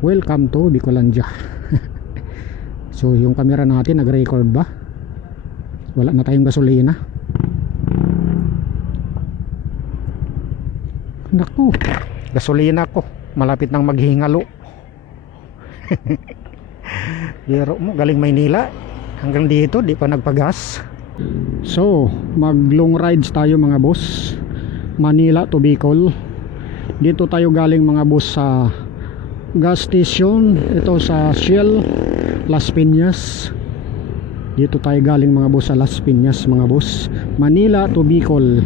Welcome to Bicolandia. So yung camera natin nag-record ba? Wala na tayong gasolina. Naku, gasolina ko malapit nang maghingalo. Biro mo, galing Maynila hanggang dito di pa nagpagas. So mag long rides tayo mga boss, Manila to Bicol. Dito tayo galing mga boss sa gas station, ito sa Shell Las Piñas. Dito tayo galing mga boss sa Las Piñas mga boss, Manila to Bicol.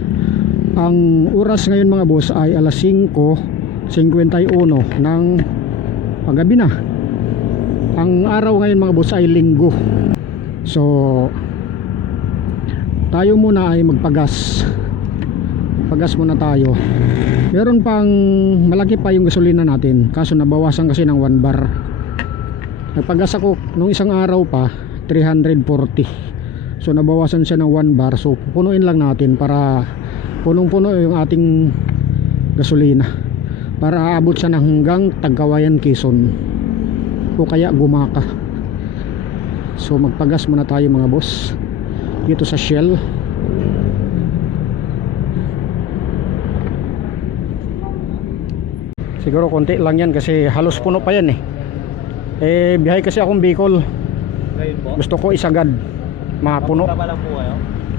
Ang oras ngayon mga boss ay alas 5:51 ng paggabi na. Ang araw ngayon mga boss ay linggo. So tayo muna ay magpagas. Pagas muna tayo. Meron pang malaki pa yung gasolina natin, kaso nabawasan kasi ng 1 bar. Nagpagas ako nung isang araw pa 340. So nabawasan siya ng 1 bar. So punuin lang natin para punong-puno yung ating gasolina, para aabot siya ng hanggang Tagkawayan, Quezon o kaya Gumaka. So magpagas muna tayo mga boss dito sa Shell. Siguro konti lang yan kasi halos puno pa yan biyahe kasi akong Bicol. Gusto ko isagad mapuno.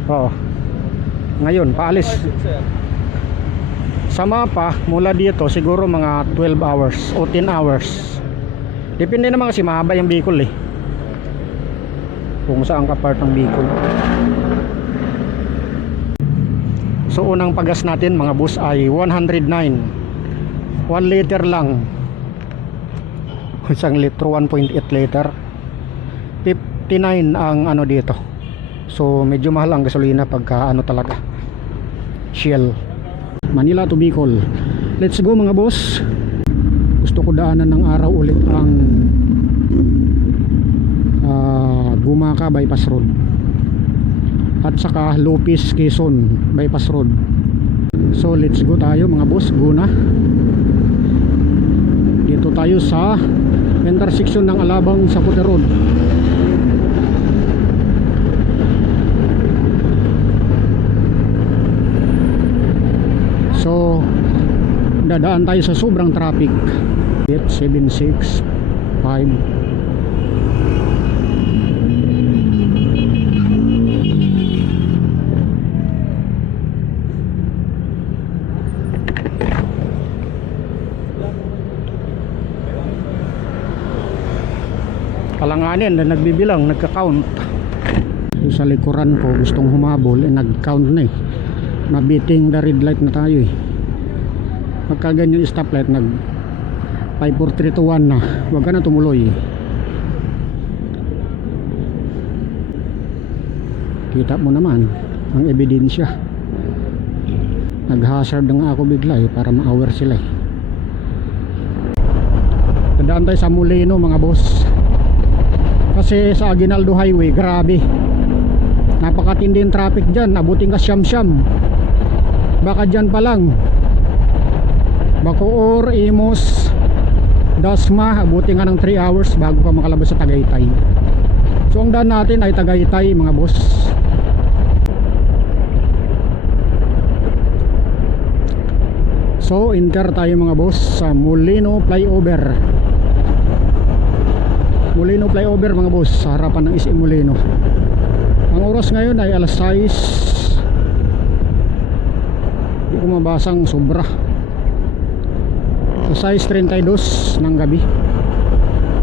Oo, ngayon paalis sa mapa mula dito siguro mga 12 hours o 10 hours, depende naman kasi mahaba yung Bicol kung saan ka part ng Bicol. So unang pagas natin mga boss ay 109, 1 liter lang, isang litro 1.8 liter, 59 ang ano dito. So medyo mahal ang gasolina pagka ano talaga Shell. Manila to Bicol, let's go mga boss. Gusto ko daanan ng araw ulit ang Gumaka Bypass Road at saka Lopez Quezon Bypass Road. So let's go tayo mga boss. Guna dito tayo sa intersection ng Alabang sa Puti Road. So dadaan tayo sa sobrang traffic. 765. Kalanganin na nagbibilang, nagka-count. So, sa likuran ko gustong humabol, nag-count na mabiting the red light na tayo pagka ganyan stoplight, nag 5, 4, 3, 2, 1 na, huwag ka na tumuloy. Kita mo naman ang ebidensya. Nag-hazard nga ako bigla para ma-aware sila Dadaan tayo sa Molino mga boss, kasi sa Aguinaldo Highway grabe, napakatinding traffic dyan. Abutin ka siyam-siyam, baka dyan pa lang Bacoor, Imos, Dasma, abutin ka ng 3 hours bago ka makalabas sa Tagaytay. So ang daan natin ay Tagaytay mga boss. So enter tayo mga boss sa Molino Flyover. Molino Flyover mga boss, sa harapan ng SM Molino. Ang oras ngayon ay alas 6. Hindi ko mabasang sobra. Alas 6:32 ng gabi.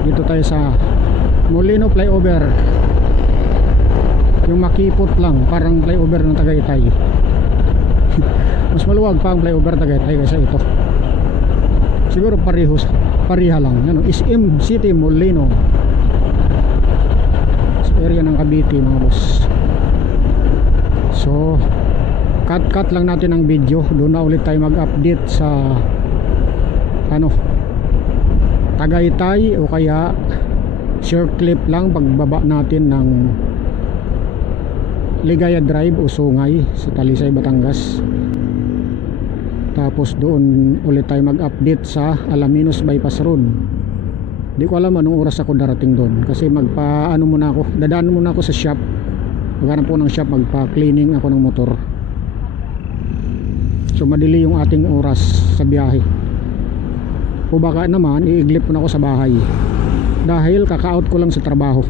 Dito tayo sa Molino Flyover. Yung makipot lang, parang flyover ng Tagaytay. Mas maluwag pa ang flyover Tagaytay kaysa ito. Siguro pareha lang. Yan, SM City Molino, area ng Cavite mga boss. So cut lang natin ang video. Doon na ulit tayo mag-update sa Tagaytay o kaya short clip lang pagbaba natin ng Ligaya Drive o Sungay sa Talisay, Batangas. Tapos doon ulit tayo mag-update sa Alaminos Bypass Road. Di ko alam anong oras ako darating doon kasi magpa-ano muna ako, dadaan muna ako sa shop. Maghanap po ng shop, magpa-cleaning ako ng motor. So madili yung ating oras sa biyahe. O baka naman iiglip ko na ako sa bahay dahil kaka-out ko lang sa trabaho.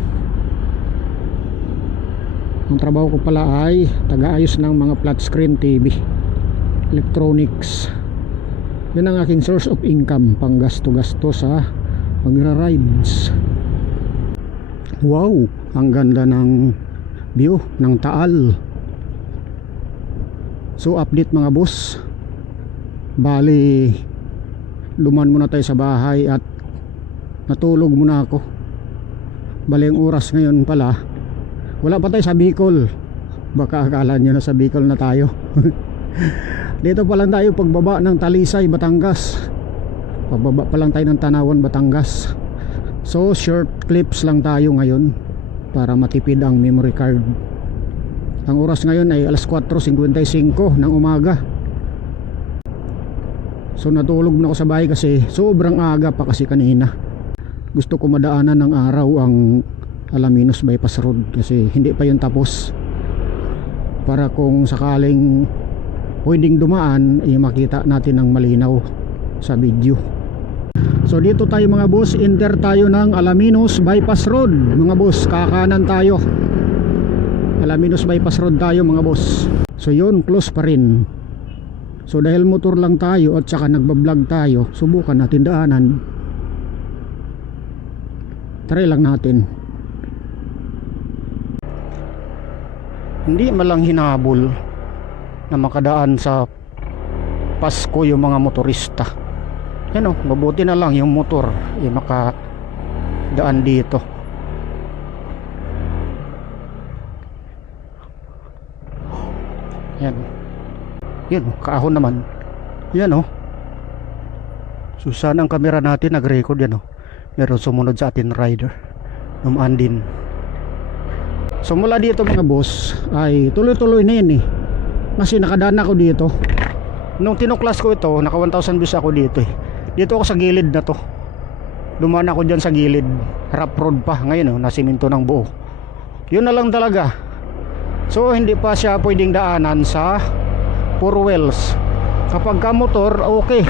Ang trabaho ko pala ay taga-ayos ng mga flat screen TV, electronics. Yan ang aking source of income, pang gasto-gasto sa magra-rides. Wow, ang ganda ng view ng Taal. So update mga boss, bali duman muna tayo sa bahay at natulog muna ako. Bali ang oras ngayon pala, wala pa tayo sa Bicol. Baka akala nyo na sa Bicol na tayo. Dito pa lang tayo pagbaba ng Talisay, Batangas. Pagbaba pa lang tayo ng Tanawan, Batangas. So short clips lang tayo ngayon para matipid ang memory card. Ang oras ngayon ay alas 4:55 ng umaga. So natulog na ako sa bahay kasi sobrang aga pa kasi kanina. Gusto ko madaanan ng araw ang Alaminos Bypass Road kasi hindi pa yun tapos. Para kung sakaling pwedeng dumaan, makita natin ng malinaw sa video. So dito tayo mga boss, enter tayo ng Alaminos Bypass Road. Mga boss, kakanan tayo. Alaminos Bypass Road tayo mga boss. So yun, close pa rin. So dahil motor lang tayo at saka nagbablog tayo, subukan natin daanan. Try lang natin. Hindi malang hinabol na makadaan sa Pasko yung mga motorista. Yan o, mabuti na lang yung motor makadaan dito. Yan. Yan o, kaahon naman. Yan o. So sana ang camera natin nag-record yan o. Meron sumunod sa atin rider. Numaan din. So mula dito mga boss ay tuloy-tuloy na yan kasi nakadaan ako dito. Nung tinuklas ko ito, naka 1,000 views ako dito Dito ako sa gilid na to. Dumaan ako dyan sa gilid. Rough road pa. Ngayon nasiminto ng buo. Yun na lang talaga. So hindi pa siya pwedeng daanan sa 4 wheels. Kapag ka motor, okay,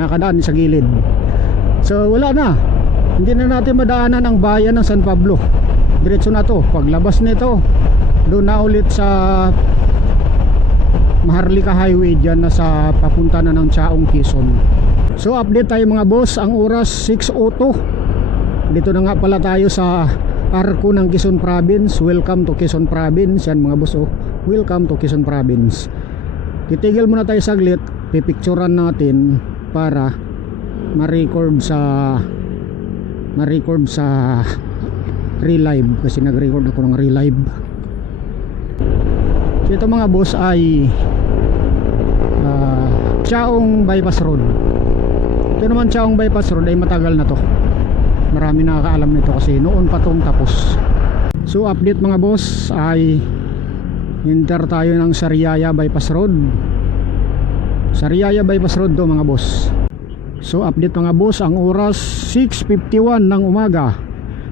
nakadaan sa gilid. So wala na. Hindi na natin madaanan ang bayan ng San Pablo. Diretso na to. Paglabas nito, doon na ulit sa Maharlika Highway, dyan na sa papunta na ng Chaong, Quezon. So update tayo mga boss. Ang oras 6:02. Dito na nga pala tayo sa Arco ng Quezon Province. Welcome to Quezon Province. Yan mga boss welcome to Quezon Province. Titigil muna tayo saglit, pipicturean natin para ma-record sa relive kasi nag-record ako ng relive. So ito mga boss ay Chaong Bypass Road. Ito naman Chaong Bypass Road ay matagal na to. Marami nakakaalam nito kasi noon pa tong tapos. So update mga boss ay enter tayo ng Sariaya Bypass Road. Sariaya Bypass Road to mga boss. So update mga boss, ang oras 6:51 ng umaga,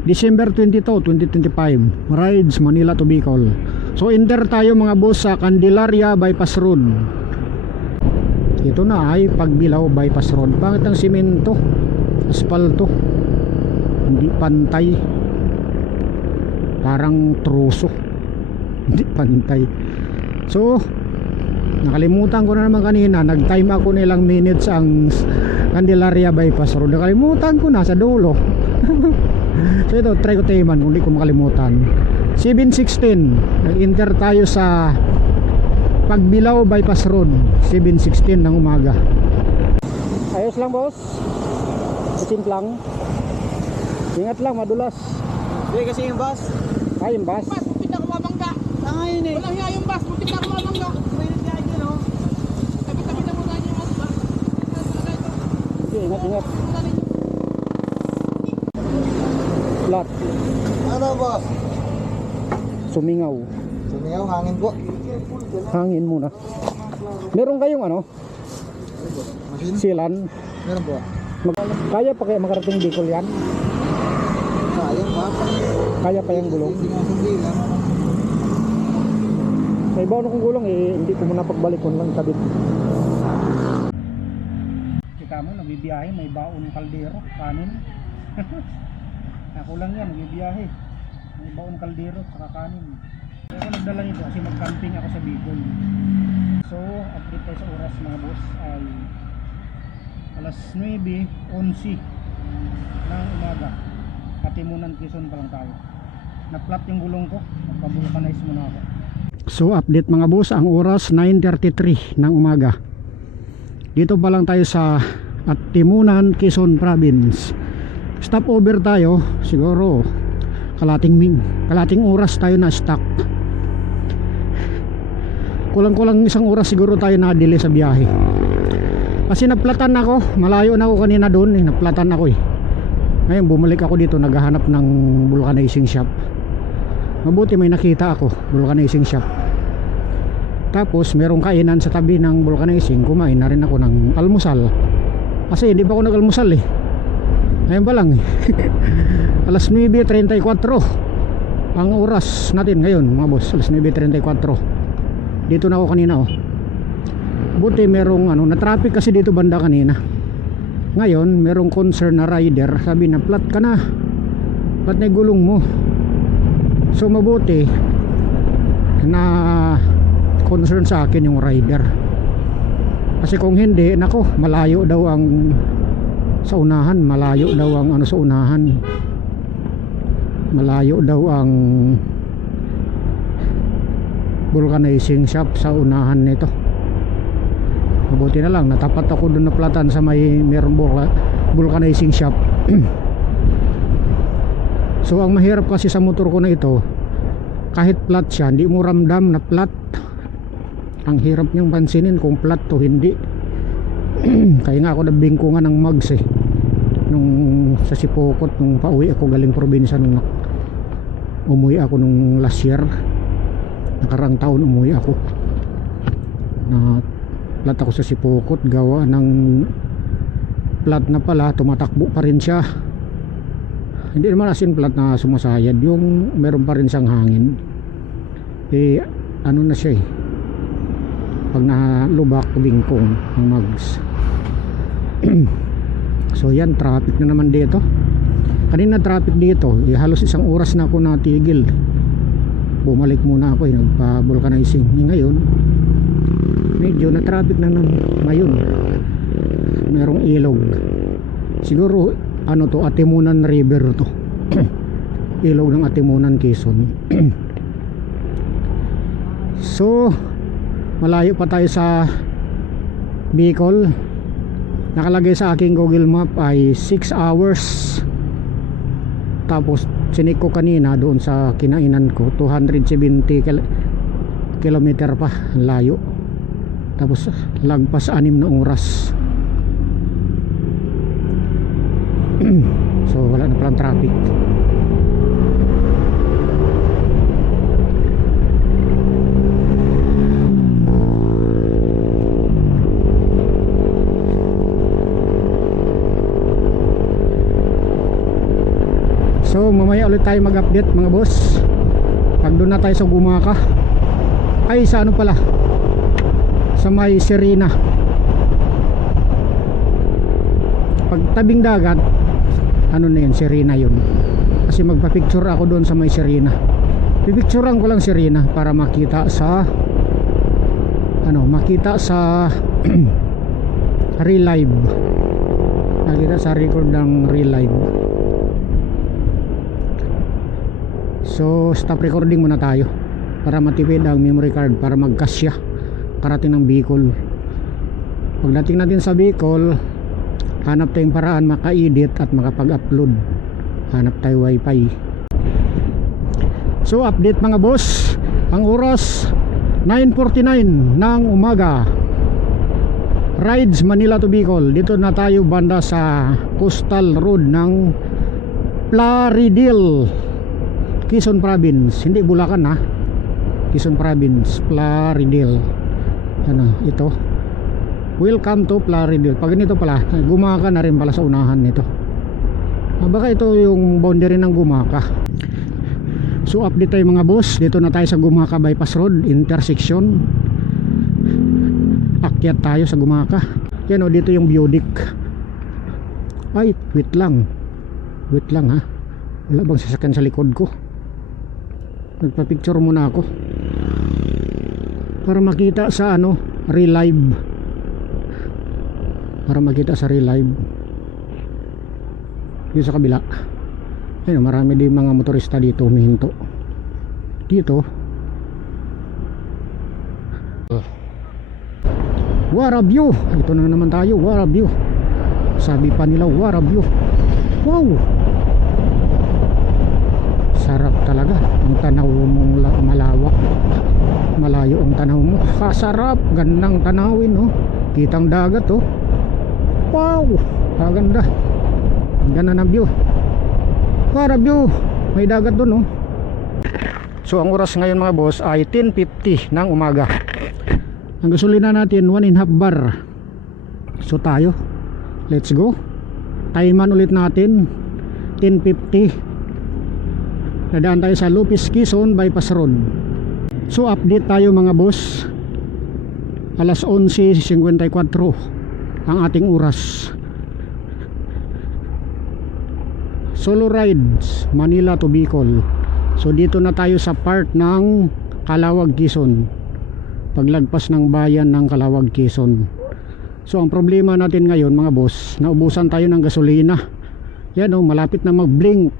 December 22, 2025. Rides Manila to Bicol. So enter tayo mga boss sa Candelaria Bypass Road. Ito na ay Pagbilao Bypass Road. Pangit ang simento, asfalto, hindi pantay, parang truso, hindi pantay. So nakalimutan ko na naman kanina, nag time ako na ilang minutes ang Candelaria Bypass Road. Nakalimutan ko na sa dulo. So ito, try ko tayo man kung di ko makalimutan. 7:16 nag-enter tayo sa Pagbilao Bypass Road. 7:16 ng umaga. Ayos lang boss, simple lang. Ingat lang, madulas. Hindi kasi yung bus. Ay, yung bus. Bus, muntik na kumabangga. Tangayin walang hiya yung bus, muntik na kumabangga. Mainit kaya yun Tapit-tapit na muna yung bus. Okay, ingat. Flat. Ano boss? Sumingaw. Sumingaw, hangin po. Hangin muna. Meron kayong ano? Machine? Silan? Meron po. Kaya pa kaya makarating Bicol yan? Sayang pa. Kaya pa yung gulong? Hindi nga sandila. Sa ibaw na kong gulong eh, hindi ko muna pagbalik kung lang kabit. Kita mo, nagbibiyahe, may baon kaldero, kanin. Ako lang yan, nagbibiyahe. May baon kaldero, saka kanin. Kaya ako nagdala nito kasi mag-camping ako sa Bicol. So, update tayo sa oras mga boss ay alas 9:11 ng umaga. Katimunan Quezon pa lang tayo. Na-flat yung gulong ko, nagpa-vulcanize muna ako. So update mga boss, ang oras 9:33 ng umaga. Dito pa lang tayo sa Katimunan, Quezon Province. Stop over tayo, siguro kalating oras tayo na stuck. Kulang-kulang isang oras siguro tayo na delay sa biyahe. Kasi naplatan ako, malayo na ako kanina doon, naplatan ako eh. Ngayon bumalik ako dito, naghahanap ng vulcanizing shop. Mabuti may nakita ako, vulcanizing shop. Tapos merong kainan sa tabi ng vulcanizing, kumain na rin ako ng almusal. Kasi hindi pa ako nag-almusal eh. Ngayon pa lang eh. Alas 9:34 ang oras natin ngayon mga boss, alas 9:34. Dito na ako kanina oh. Buti merong na traffic kasi dito banda kanina. Ngayon merong concern na rider, sabi na flat ka na, flat na yung gulong mo. So mabuti na concern sa akin yung rider. Kasi kung hindi, nako, malayo daw ang sa unahan, malayo daw ang sa unahan. Malayo daw ang vulcanizing shop sa unahan nito. Mabuti na lang natapat ako doon na platan sa may merong vulcanizing shop. So ang mahirap kasi sa motor ko na ito, kahit flat siya, hindi mo ramdam na flat. Ang hirap niyang pansinin kung flat to hindi. Kaya nga ako nabingkungan ng mags eh, nung sa Sipokot, nung pauwi ako galing probinsya, nung umuwi ako nung last year, nakarang taon umuwi ako na flat ako sa Sipokot, gawa ng flat na pala, tumatakbo pa rin siya. Hindi naman as in flat na sumasayad, yung meron pa rin siyang hangin eh, na siya eh, pag nalubak bingkong ng mags. So yan, traffic na naman dito. Kanina traffic dito eh, halos isang oras na ako natigil. Bumalik muna ako eh, nagpa-vulcanizing. Ngayon medyo na traffic na ngayon. Merong ilog. Siguro to, Atimunan River to. Ilog ng Atimunan, Quezon. So malayo pa tayo sa Bicol. Nakalagay sa aking Google Map ay 6 hours. Tapos sinik ko kanina doon sa kinainan ko, 270 kilometer pa layo. Tapos lagpas 6 na oras. So wala na palang traffic. So mamaya ulit tayo mag-update mga boss. Pag doon na tayo sa Gumaka, ay sa pala, sa may Serena. Pag tabing dagat, na yun, Serena yun. Kasi magpa-picture ako doon sa may Serena. Pipicturean ko lang Serena para makita sa makita sa real live. Nakita sa record ng real live. So stop recording muna tayo para matipid ang memory card, para magkasya karating ng Bicol. Pagdating natin sa Bicol, hanap tayong paraan maka-edit at makapag-upload. Hanap tayo wifi. So update mga boss, ang oras 9:49 ng umaga. Rides Manila to Bicol. Dito na tayo banda sa coastal road ng Plaridel, Quezon Province. Hindi Bulacan ha, Quezon Province, Plaridel. Ito Welcome to Plaridel. Pag ganito pala, Gumaka na rin pala sa unahan nito. Baka ito yung boundary ng Gumaka. So update tayo mga boss. Dito na tayo sa Gumaka Bypass Road intersection. Akyat tayo sa Gumaka. Yan o, dito yung Budic. Ay, wait lang ha. Wala bang sasakyan sa likod ko? Nagpa-picture muna ako para makita sa relive. Para makita sa relive. Dito sa kabila. Ayun, marami din mga motorista dito humihinto. Dito. What a view! Ito na naman tayo, what a view. Sabi pa nila, what a view. Wow! Sarap talaga. Ang tanaw mong malawak. Malayo ang tanaw mo. Kasarap, gandang tanawin, oh. Kitang dagat, oh. Wow! Kaganda. Ganda na view. What a view! May dagat dun, oh. So ang oras ngayon mga boss ay 10:50 ng umaga. Ang gasolina natin 1.5 bar. So tayo, let's go. Timean ulit natin 10:50. Nadaan tayo sa Lopez Quezon Bypass Road. So update tayo mga boss. Alas 11:54 ang ating oras. Solo rides Manila to Bicol. So dito na tayo sa part ng Calawag, Quezon. Paglagpas ng bayan ng Calawag, Quezon. So ang problema natin ngayon mga boss, naubusan tayo ng gasolina. Yan o, malapit na mag-blink.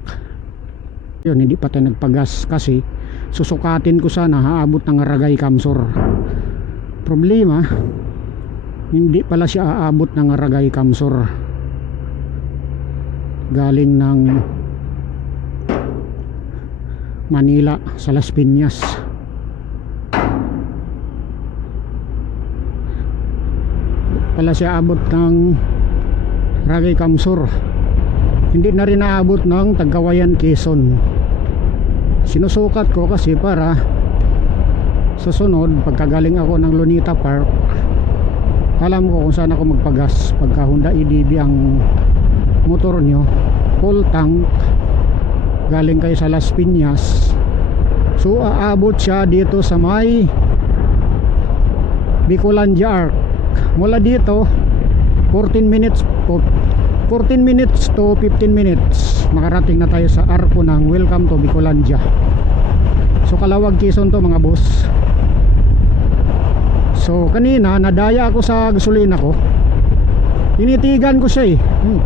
Yun, hindi pa tayo nagpagas kasi susukatin ko sana haabot ng Aragay Kamsor. Problema, hindi pala siya aabot ng Aragay Kamsor. Galing ng Manila sa Las Piñas. Pala siya abot ng Aragay Kamsor. Hindi na rin naabot ng Tagkawayan, Quezon. Sinusukat ko kasi para sa sunod pagkagaling ako ng Lunita Park, alam ko kung saan ako magpagas. Pagka Honda EDV ang motor nyo, full tank, galing kayo sa Las Piñas, so aabot siya dito sa may Bicolandia Arc. Mula dito 14 minutes to 15 minutes makarating na tayo sa arko ng Welcome to Bicolandia. So Calawag, Quezon to mga boss. So kanina nadaya ako sa gasolina ko, tinitigan ko siya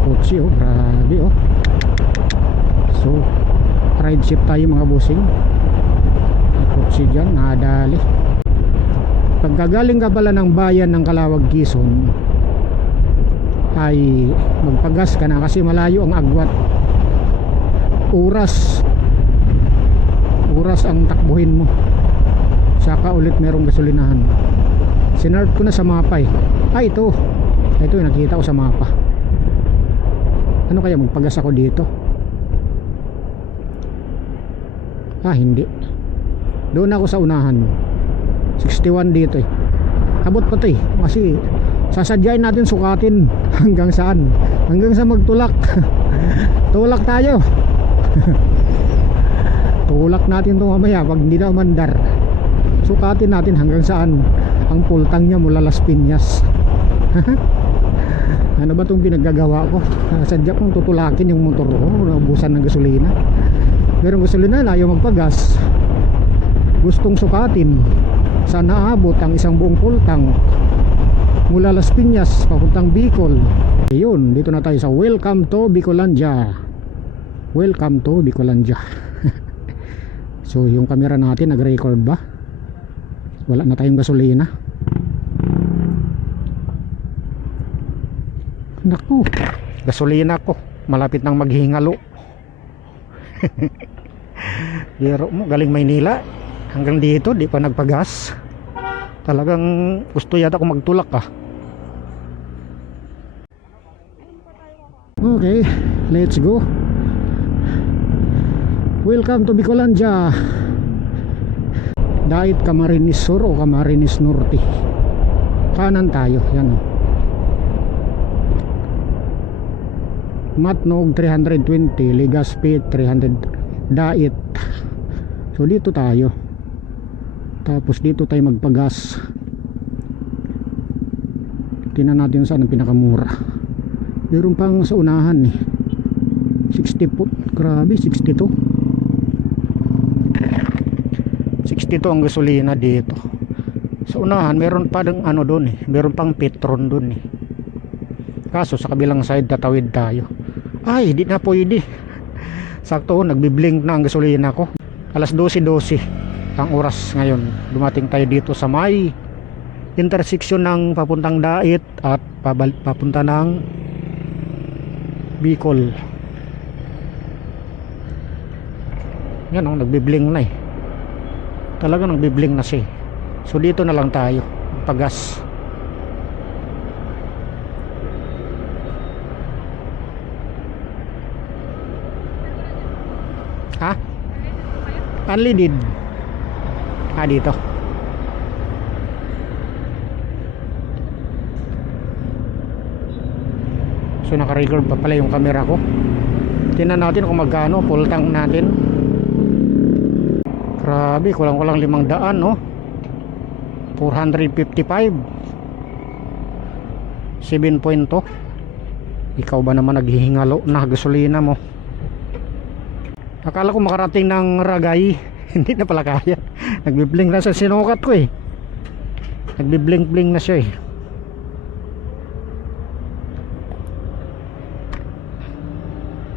kotse oh, grabe oh. So ride shift tayo mga bossing. May kotse dyan, nadali. Pagkagaling ka pala ng bayan ng Calawag, Quezon ay magpagas ka na kasi malayo ang agwat. Oras ang takbuhin mo, saka ulit merong gasolinahan. Sinart ko na sa mapa ay ito yung nakita ko sa mapa. Ano kaya, magpagas ako dito? Hindi, doon ako sa unahan. 61 dito abot pa to kasi sasadyain natin sukatin hanggang saan, hanggang sa magtulak. Tulak tayo. Tulak natin ito mamaya pag hindi na umandar. Sukatin natin hanggang saan ang pultang niya mula Las Piñas. Ano ba itong pinaggagawa ko? Sadya kong tutulakin yung motor ko, naubusan ng gasolina. Pero gasolina na ayaw magpagas. Gustong sukatin saan naabot ang isang buong pultang mula Las Piñas papuntang Bicol. Ayun, dito na tayo sa Welcome to Bicolandia. Welcome to Bicolandia. So yung camera natin nag-record ba? Wala na tayong gasolina. Naku, gasolina ko malapit nang maghingalo. Biro mo, galing Maynila hanggang dito di pa nagpagas. Talagang gusto yata akong magtulak Okay, let's go. Welcome to Bicolandia. Dait Camarines Sur o Camarines Norte. Kanan tayo, yan Matnog 320, Legazpi 300, Dait. So dito tayo, tapos dito tayo magpagas. Tingnan natin saan ang pinakamura. Meron pang sa unahan eh, 60 po, grabe, 62 ang gasolina dito. Sa unahan meron pa ng ano doon eh, meron pang Petron doon eh. Kaso sa kabilang side tatawid tayo. Ay, di na pwede. Sakto, nagbiblink na ang gasolina ko. Alas 12:12 ang oras ngayon. Dumating tayo dito sa may intersection ng papuntang Dait at papunta ng Bicol. Yan o, nagbiblink na eh. Talaga nagbiblink na siya. So dito na lang tayo pagas. Ha? Unleaded. Dito. So naka-record pa pala yung camera ko. Tingnan natin kung magkano full tank natin. Grabe, kulang-kulang 500 no. 455. 7.2. Ikaw ba naman naghihingalo na gasolina mo? Akala ko makarating ng Ragay. Hindi na pala kaya. Nagbiblink na sa sinukat ko eh. Nagbiblink-blink na siya eh.